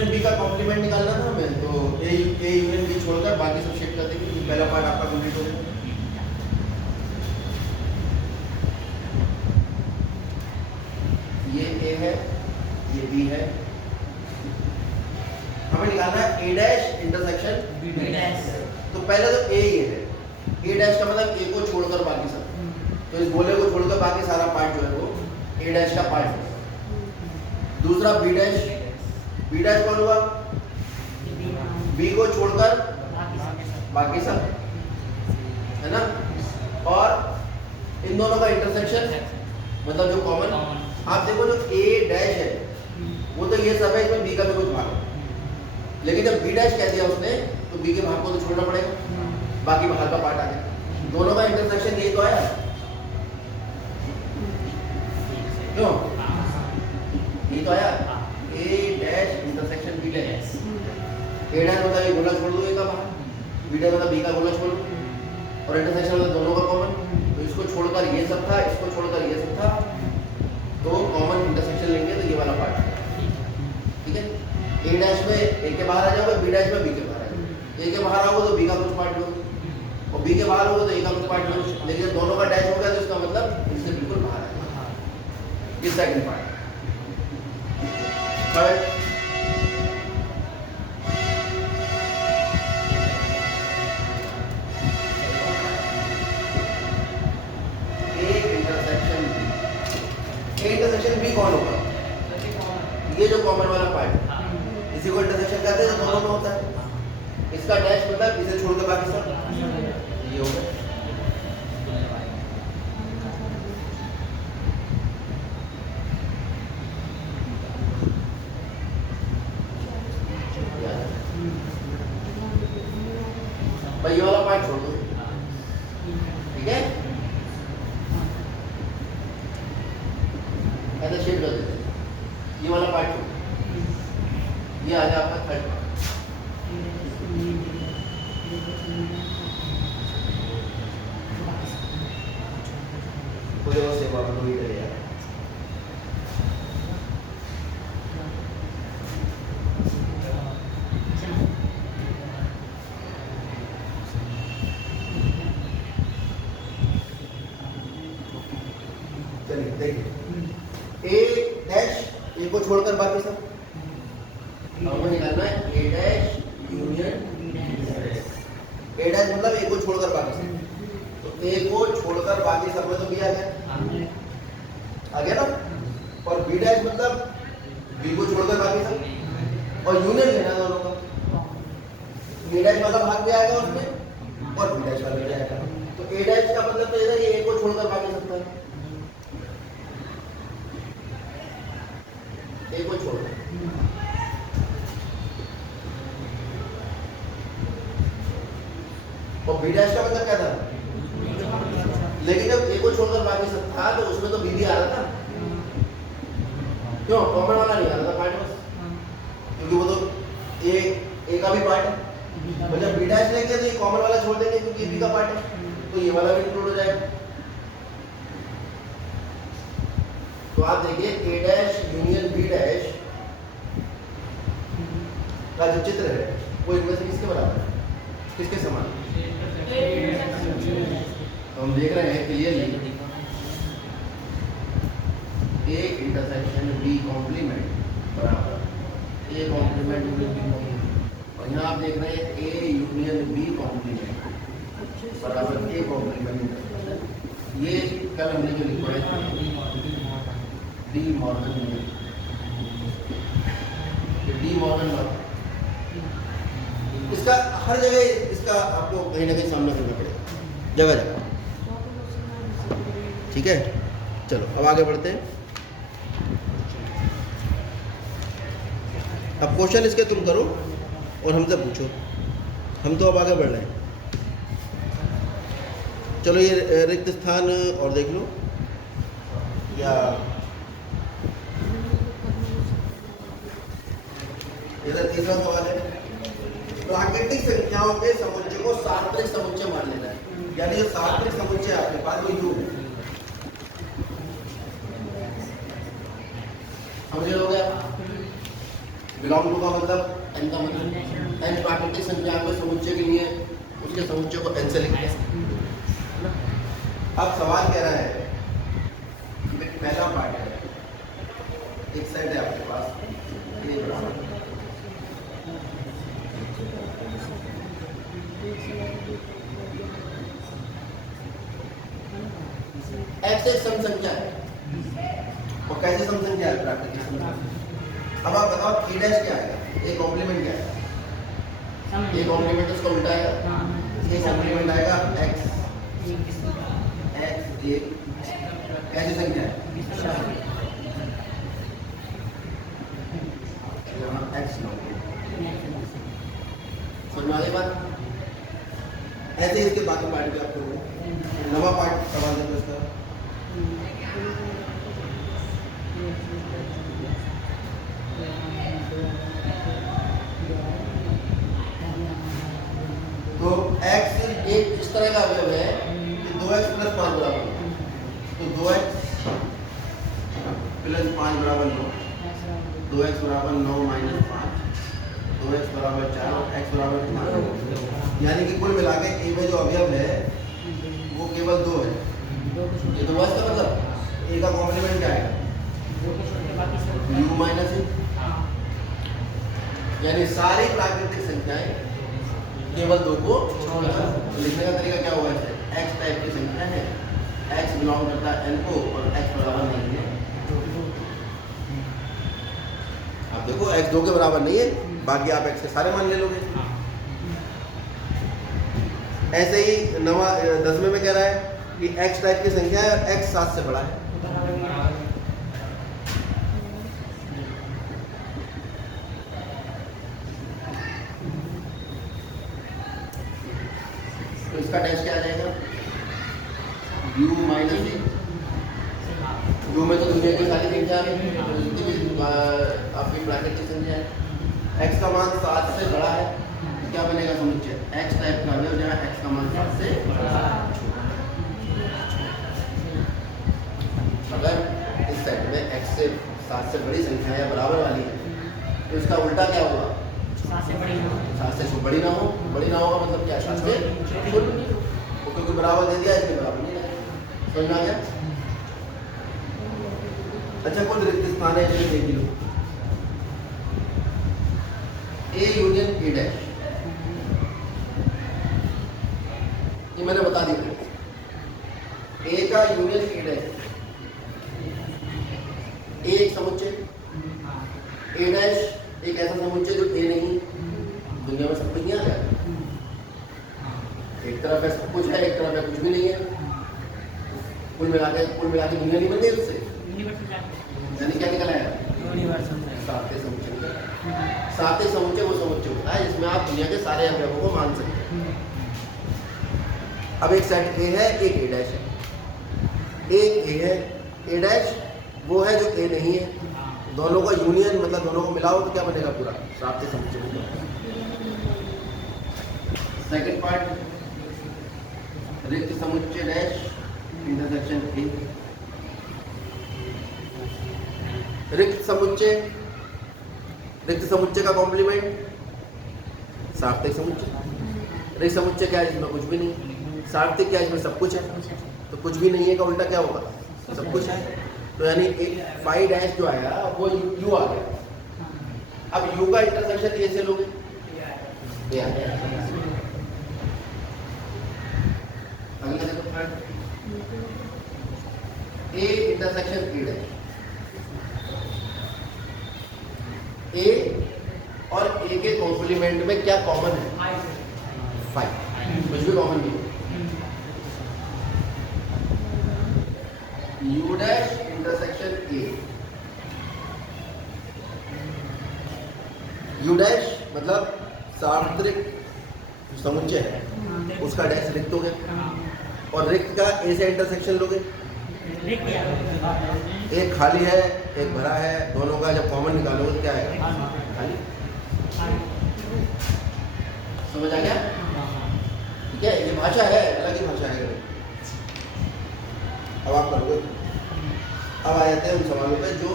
Union B का complement निकालना था हमें, तो ए यूनियन बी छोड़कर बाकी सब शिफ्ट कर देंगे। तो पहला पार्ट आपका कंप्लीट हो गया। ये ए है, ये बी है, हमें निकालना है ए डैश इंटरसेक्शन बी डैश। तो पहले तो ए ये है, ए डैश का मतलब ए को छोड़कर बाकी सब, तो इस गोले को छोड़कर बाकी सारा पार्ट जो है वो ए डैश का पार्ट है। दूसरा बी डैश, बी डैश कौन हुआ? बी को छोड़कर बाकी सब, है ना। और इन दोनों का इंटरसेक्शन मतलब जो कॉमन, आप देखो जो ए डैश है वो तो ये सब है, इसमें बी का भी कुछ भाग है, लेकिन जब बी डैश कह दिया उसने तो बी के भाग को तो छोड़ना पड़ेगा, बाकी बाहर का पार्ट आ गया। दोनों का इंटरसेक्शन ये तो आया, क्यों? ये तो आया ए डैश इंटरसेक्शन बी डैश। ए डैश मतलब ये गोला छोड़ दो ए का बाहर, बी डैश मतलब बी का गोला छोड़ दो, और इंटरसेक्शन मतलब दोनों का कॉमन। तो इसको छोड़कर ये सब था, इसको छोड़कर ये सब था, तो कॉमन इंटरसेक्शन लेंगे तो ये वाला पार्ट है, ठीक है। ए डैश में ए के बाहर आ जाओगे, बी डैश में बी के बाहर आ जाओगे। ए के बाहर आओगे तो बी का कुछ पार्ट लोगे, और बी के बाहर होगे तो ए का कुछ पार्ट लोगे, लेकिन जब दोनों का डैश हो गया तो इसका मतलब इससे बिल्कुल बाहर आ जाएगा। ये second part. Third, intersection B कौन होगा? ये जो कॉमन वाला पार्ट, इसी को इंटरसेक्शन कहते हैं, जो दोनों में होता है। इसका डैश मतलब इसे छोड़ के बाकी सब ये होगा। भाई ये वाला पार्ट छोड़ दो, ठीक है, ऐसा शिफ्ट कर देते हैं। ये वाला पार्ट ये आ गया आपका थर्ड पार्ट। पूरे सेवा को ही करेगा। चलिए देखिए, ए डैश ए को छोड़कर बाकी सब, हमें निकालना है ए डैश यूनियन बी डैश। ए डैश मतलब ए को छोड़कर बाकी सब, तो ए को छोड़कर बाकी सब में तो बी आ गया ना, और बी डैश मतलब बी को छोड़कर बाकी सब, और यूनियन लेना दोनों का। ए डैश वाला भाग भी आएगा उसमें और बी डैश वाला भी आएगा, तो ए डैश का मतलब तो ये ए को छोड़कर बाकी सब है, ए को छोड़, और बी डैश का मतलब क्या था? लेकिन जब ए को छोड़कर बाकी सब था तो उसमें तो बी भी आ रहा था, क्यों? कॉमन वाला नहीं आ रहा था पार्ट बस, क्योंकि वो तो ए का भी पार्ट है। और जब बी डैश लेंगे तो ये कॉमन वाला छोड़ देंगे क्योंकि बी का पार्ट है, तो ये वाला भी इंक्लूड हो जाएगा। तो आप देखिए ए डैश यूनियन बी डैश का जो चित्र है वो इनमें से किसके बराबर है, किसके समान? तो हम देख रहे हैं clearly A intersection B complement बराबर A complement union B complement, और यहाँ आप देख रहे हैं ए यूनियन बी कॉम्प्लीमेंट बराबर ए कॉम्प्लीमेंट। ये कल हमने जो लिखा है डी मॉर्गन, डी मॉर्गन, इसका हर जगह इसका आपको कहीं ना कहीं सामना करना पड़ेगा, जगह जगह, ठीक है। चलो अब आगे बढ़ते हैं। अब क्वेश्चन इसके तुम करो और हमसे पूछो, हम तो अब आगे बढ़ रहे हैं। चलो ये रिक्त स्थान और देख लो, या इधर तीसरा सवाल है, प्राकृतिक संख्याओं के समुच्चय को सार्वत्रिक समुच्चय मान लेना है, यानी जो सार्वत्रिक समुच्चय आपके पास वो यू है, समझे हो गया? बिलोंग टू का मतलब n का मतलब n प्राकृतिक संख्या के समुच्चय के लिए उसके समुच्चय को n से लिखते हैं। अब सवाल कह रहा है कि पहला पार्ट है, एक सेट है आपके पास ये बराबर x एक सम संख्या है और कैसे सम संख्या है? प्राकृतिक संख्या। अब आप बताओ e डैश क्या है? एक कॉम्प्लीमेंट क्या है? एक कॉम्प्लीमेंट उसका उल्टा है, एक कॉम्प्लीमेंट आएगा x एक कैसी संख्या है? यहाँ x समझ में आ गई बात? ऐसे ही इसके बाकी पार्ट भी आपको नवा पार्ट सवाल देते इसका। तो x एक इस तरह का अवयव है कि 2x + 5 बराबर 9। तो 2x + 5 बराबर 9, 2x बराबर 9 - 5, 2x बराबर 4 और x बराबर 5। यानी कि कुल मिला के a में जो अवयव है वो केवल 2 है। ये तो बस का मतलब a का कॉम्प्लीमेंट क्या है? u - a। यानी सारी प्राकृतिक संख्याएं केवल 2 को लिखने का तरीका क्या होगा? इसे x टाइप की संख्या है, x बिलोंग करता है n को और x बराबर नहीं है। आप देखो x 2 के बराबर नहीं है, बाकी आप x के सारे मान ले लोगे। ऐसे ही नवा 10वें में कह रहा है कि x टाइप की संख्या है और x 7 से बड़ा है। तो इसका टेस्ट क्या आ जाएगा? u - a। u में तो दुनिया की सारी संख्या है, आपकी प्राकृतिक संख्या है। x का मान 7 से बड़ा है, क्या बनेगा समुच्चय? x टाइप का अवयव जहाँ x का मान 7 से बड़ा है। अगर इस सेट में x से 7 से बड़ी संख्या या बराबर वाली है तो इसका उल्टा क्या होगा? 7 से बड़ी ना हो। 7 से बड़ी ना हो, बड़ी ना होगा मतलब क्या? 7 से छोटी। क्योंकि बराबर दे दिया, इसमें बराबर नहीं लगेगा। समझ में आ गया? अच्छा, कुछ रिक्त स्थान है इसमें देख लो। A यूनियन A डैश, ये मैंने बता दिया। A का यूनियन A डैश, A एक समुच्चय, A डैश एक ऐसा समुच्चय जो A नहीं। दुनिया में सब कुछ नहीं आता है, एक तरफ है सब कुछ है, एक तरफ है कुछ भी नहीं है। कुल मिला के दुनिया नहीं बन गई उससे। यानी क्या निकल आया? साते समुच्चय। साते समुच्चय वो समुच्चय होता है जिसमें आप दुनिया के सारे अवयवों को मान सकते हैं। अब एक सेट A है, एक A डैश है। एक A है, A डैश वो है जो A नहीं है। दोनों का यूनियन मतलब दोनों को मिलाओ तो क्या बनेगा? पूरा साते समुच्चय बनेगा। सेकंड पार्ट, रिक्त समुच्चय डैश इंटरसेक्शन A। रिक्त समुच्चय का कॉम्प्लीमेंट सार्थक समुच्चय। रिक्त समुच्चय क्या है? इसमें कुछ भी नहीं। सार्थक क्या है? इसमें सब कुछ है। तो कुछ भी नहीं है का उल्टा क्या होगा? सब कुछ है। तो यानी फाइव डैश जो आया वो u आ गया। अब u का इंटरसेक्शन ए से लोगे, ये आ गया। अगला देखो friend, A intersection A dash. A और A के कॉम्प्लीमेंट में क्या कॉमन है? 5। कुछ भी कॉमन नहीं है। U dash intersection A। U dash मतलब सार्वत्रिक समुच्चय है, उसका डैश रिक्त हो गया। और रिक्त का A से इंटरसेक्शन लोगे, एक खाली है एक भरा है, दोनों का जब कॉमन निकालोगे तो क्या है? खाली। समझ आ गया? ठीक है, ये भाषा है, अलग ही भाषा है। अब आप करोगे। अब आ जाते हैं उन सवालों पे जो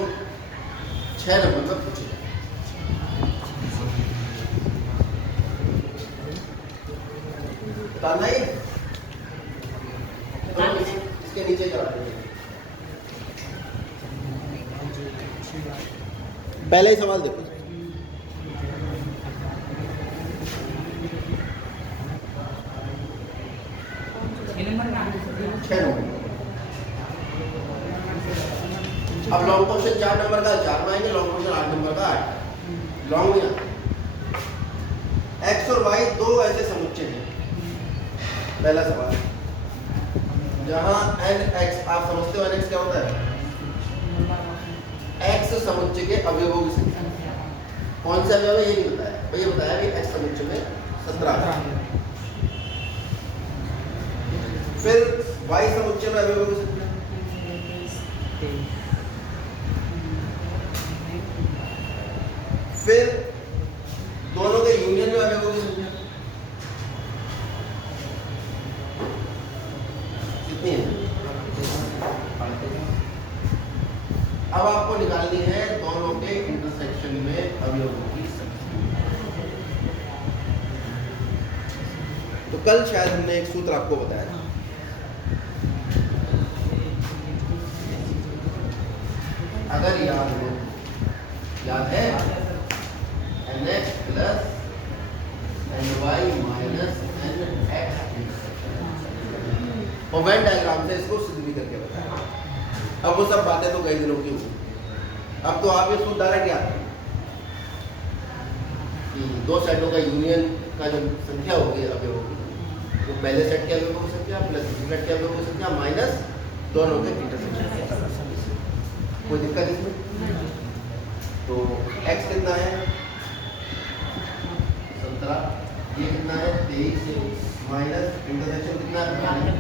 6 नंबर पर पूछे। निकालना ही तो इसके नीचे करा देंगे। पहले ही सवाल देखो, अब लॉन्ग क्वेश्चन 4 नंबर का 4 में आएंगे, लॉन्ग क्वेश्चन 8 नंबर का 8 लॉन्ग में एक्स और वाई दो ऐसे समुच्चय हैं। पहला सवाल, जहां एन एक्स, आप समझते हो एन एक्स क्या होता है? एक्स समुच्चय के अवयवों की संख्या। कौन से अवयव है ये नहीं बताया, भैया बताया कि एक्स समुच्चय में 17। फिर वाई समुच्चय में अवयवों की संख्या, फिर दोनों के यूनियन में अवयवों की संख्या कितनी है? अब आपको निकालनी है दोनों के इंटरसेक्शन में अवयवों की संख्या। तो कल शायद हमने एक सूत्र आपको बताया था, अगर याद हो, याद है, N X plus N Y minus N X, और वेन डायग्राम से इसको सिद्ध भी करके बताया। अब वो सब बातें तो कई दिनों की हुई, अब तो आप ये सूत्र डायरेक्ट याद है कि दो सेटों का यूनियन का जो संख्या होगी अवयवों की, वो पहले सेट के अवयवों की संख्या प्लस दूसरे सेट के अवयवों की संख्या माइनस दोनों के इंटरसेक्शन। कोई दिक्कत इसमें? तो x कितना है? 17, ये कितना है? 23 माइनस इंटरसेक्शन कितना है?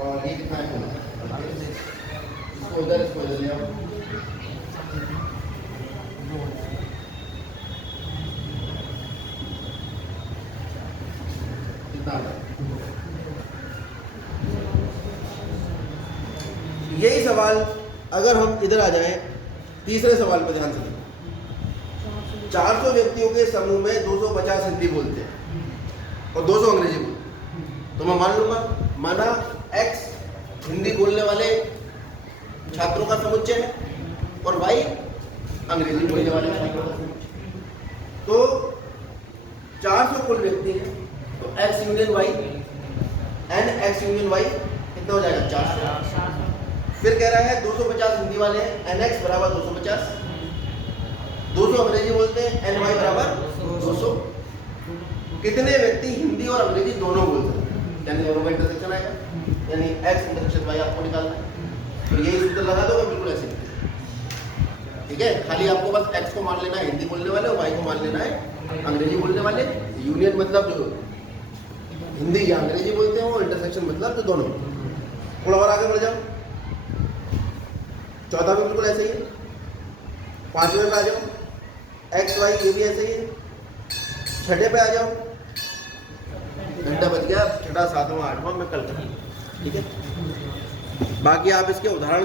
और ये कितना है? इसको इधर ले आओ। कितना है? यही सवाल अगर हम इधर आ जाएं, तीसरे सवाल पर ध्यान से देखो। 400 व्यक्तियों के समूह में 250 हिंदी बोलते हैं और 200 अंग्रेजी बोलते हैं, तो मैं मान लूंगा, माना x हिंदी बोलने वाले छात्रों का समुच्चय है और y अंग्रेजी बोलने वाले छात्रों का समुच्चय। तो 400 कुल व्यक्ति हैं, तो x union y, n x union y कितना हो जाएगा? 400। फिर कह रहा है 250 हिंदी वाले हैं, एन एक्स बराबर 250, 200 अंग्रेजी बोलते हैं, एन वाई बराबर 200। कितने व्यक्ति हिंदी और अंग्रेजी दोनों बोलते हैं, यानी दोनों का इंटरसेक्शन आएगा, यानी एक्स इंटरसेक्शन वाई आपको निकालना है। तो यही सूत्र लगा दोगे बिल्कुल ऐसे, ठीक है? खाली आपको बस एक्स को मान लेना है हिंदी बोलने वाले और वाई को मान लेना है अंग्रेजी बोलने वाले। यूनियन मतलब जो हिंदी या अंग्रेजी बोलते हैं, वो इंटरसेक्शन मतलब जो दोनों। थोड़ा और आगे बढ़ जाओ, चौथा भी बिल्कुल ऐसे ही है, 5वें पे आ जाओ, एक्स वाई ये भी ऐसे ही है, 6ठे पे आ जाओ, घंटा बज गया, 6ठा 7वां 8वां मैं कल करूँगा, ठीक है? बाकी आप इसके उदाहरण